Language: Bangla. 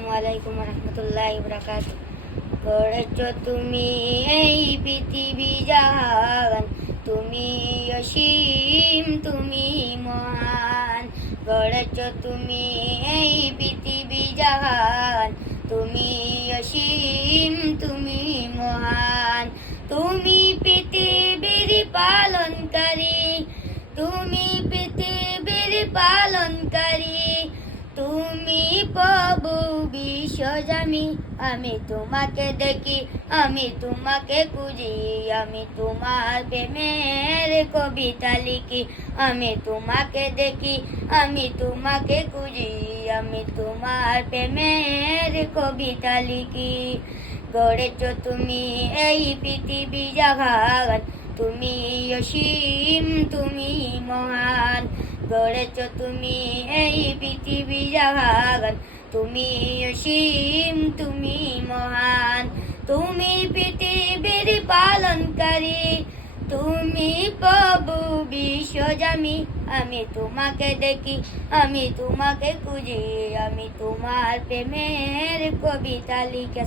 আসসালামু আলাইকুম রহমতুল্লাহি ওয়া বারাকাতুহু। গড়েছ তুমি এই পৃথিবী জাহান, তুমি অসীম, তুমি মহান। গড়েছ তুমি এই পৃথিবী জাহান, তুমি অসীম, তুমি মহান। তুমি পৃথিবীর পালনকারী, তুমি পৃথিবীর পালনকারী, তুমি প্রভু বিশ্বজামি। আমি তোমাকে দেখি, আমি তোমাকে খুঁজি, আমি তোমার প্রেমের কবিতা লিখি। আমি তোমাকে দেখি, আমি তোমাকে খুঁজি, আমি তোমার প্রেমের কবিতা লিখি। গড়েছ তুমি এই পৃথিবী জাহান, তুমি অসীম, তুমি মহান। গড়েছ তুমি এই পৃথিবী জাহান, তুমি অসীম, তুমি মহান। তুমি পৃথিবীর পালনকারী, তুমি প্রভু বিশ্বজামি। আমি তোমাকে দেখি, আমি তোমাকে খুঁজি, আমি তোমার প্রেমের কবিতা লিখি।